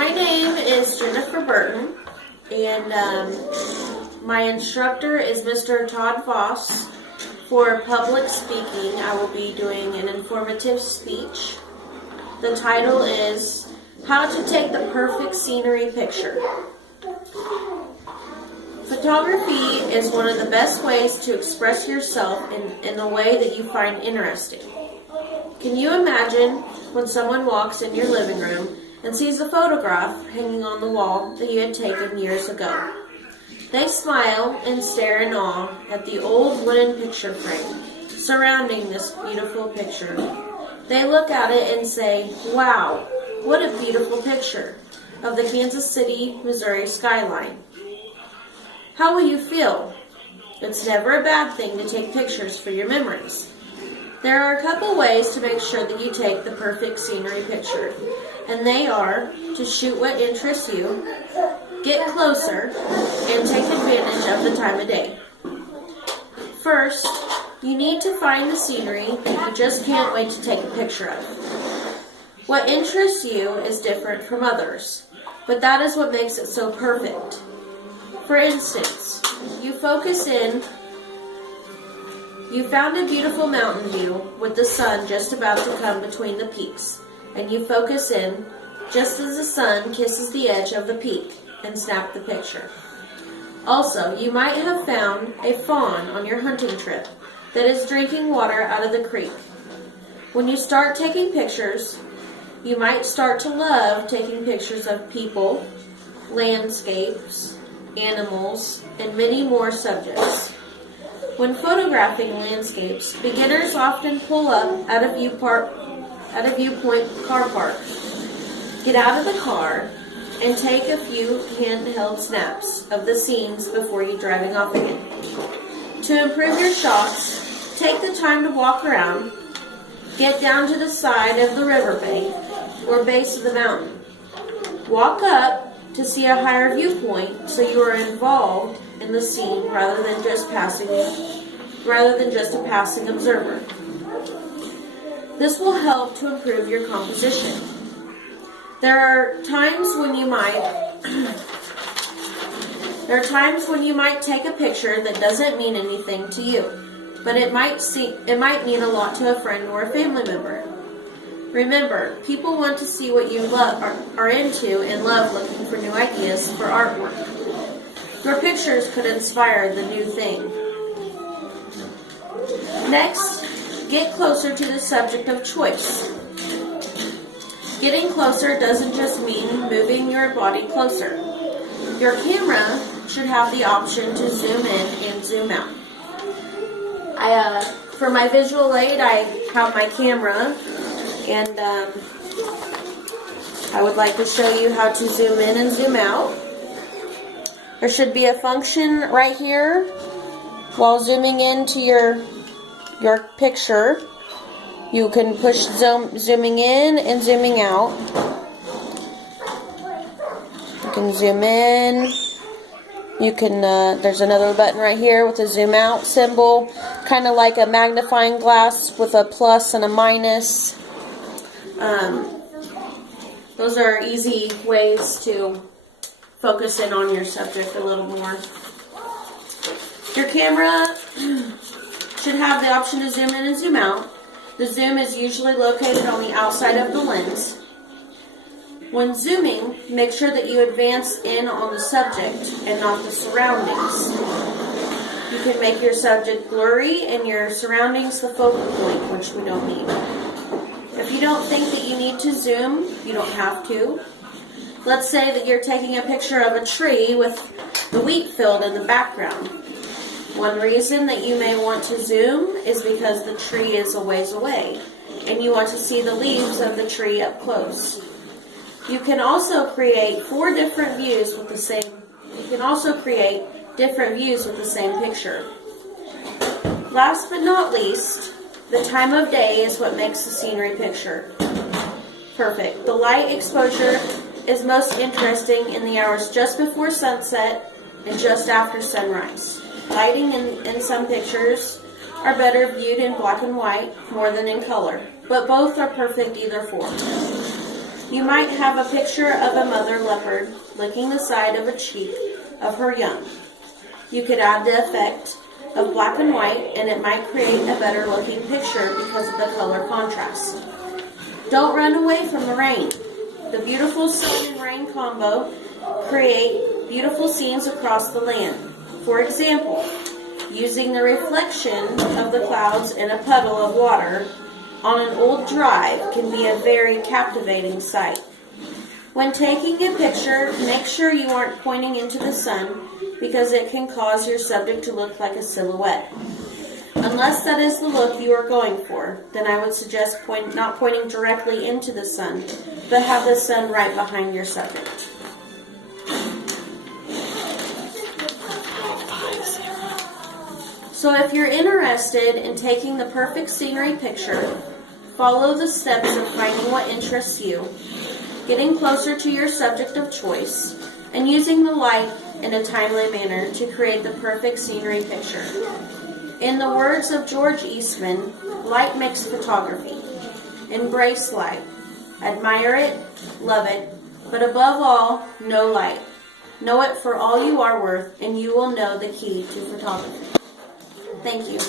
My name is Jenniferburton, and my instructor is Mr. Todd Voss. For public speaking, I will be doing an informative speech. The title is How to Take the Perfect Scenery Picture. Photography is one of the best ways to express yourself in a way that you find interesting. Can you imagine when someone walks in your living room and sees a photograph hanging on the wall that you had taken years ago? They smile and stare in awe at the old wooden picture frame surrounding this beautiful picture. They look at it and say, "Wow, what a beautiful picture of the Kansas City, Missouri skyline." How will you feel? It's never a bad thing to take pictures for your memories. There are a couple ways to make sure that you take the perfect scenery picture, and they are to shoot what interests you, get closer, and take advantage of the time of day. First, you need to find the scenery that you just can't wait to take a picture of. What interests you is different from others, but that is what makes it so perfect. For instance, you found a beautiful mountain view with the sun just about to come between the peaks, and you focus in just as the sun kisses the edge of the peak and snap the picture. Also, you might have found a fawn on your hunting trip that is drinking water out of the creek. When you start taking pictures, you might start to love taking pictures of people, landscapes, animals, and many more subjects. When photographing landscapes, beginners often pull up at a viewpoint car park. Get out of the car and take a few handheld snaps of the scenes before you driving off again. To improve your shots, take the time to walk around. Get down to the side of the riverbank or base of the mountain. Walk up to see a higher viewpoint so you are involved in the scene rather than just a passing observer. This will help to improve your composition. There are times when you might take a picture that doesn't mean anything to you, but it might mean a lot to a friend or a family member. Remember, people want to see what you are into and love looking for new ideas for artwork. Your pictures could inspire the new thing. Next, get closer to the subject of choice. Getting closer doesn't just mean moving your body closer. Your camera should have the option to zoom in and zoom out. For my visual aid, I have my camera, and I would like to show you how to zoom in and zoom out. There should be a function right here while zooming into your picture. You can push zooming in and zooming out. You can zoom in. You can, there's another button right here with a zoom out symbol, kind of like a magnifying glass with a plus and a minus. Those are easy ways to focus in on your subject a little more. Your camera should have the option to zoom in and zoom out. The zoom is usually located on the outside of the lens. When zooming, make sure that you advance in on the subject and not the surroundings. You can make your subject blurry and your surroundings the focal point, which we don't need. If you don't think that you need to zoom, you don't have to. Let's say that you're taking a picture of a tree with the wheat field in the background. One reason that you may want to zoom is because the tree is a ways away, and you want to see the leaves of the tree up close. You can also create different views with the same picture. Last but not least, the time of day is what makes the scenery picture perfect. The light exposure is most interesting in the hours just before sunset and just after sunrise. Lighting in some pictures are better viewed in black and white more than in color, but both are perfect either form. You might have a picture of a mother leopard licking the side of a cheek of her young. You could add the effect of black and white, and it might create a better looking picture because of the color contrast. Don't run away from the rain. The beautiful sun and rain combo create beautiful scenes across the land. For example, using the reflection of the clouds in a puddle of water on an old drive can be a very captivating sight. When taking a picture, make sure you aren't pointing into the sun because it can cause your subject to look like a silhouette. Unless that is the look you are going for, then I would suggest not pointing directly into the sun, but have the sun right behind your subject. So if you're interested in taking the perfect scenery picture, follow the steps of finding what interests you, getting closer to your subject of choice, and using the light in a timely manner to create the perfect scenery picture. In the words of George Eastman, light makes photography. Embrace light. Admire it, love it, but above all, know light. Know it for all you are worth, and you will know the key to photography. Thank you.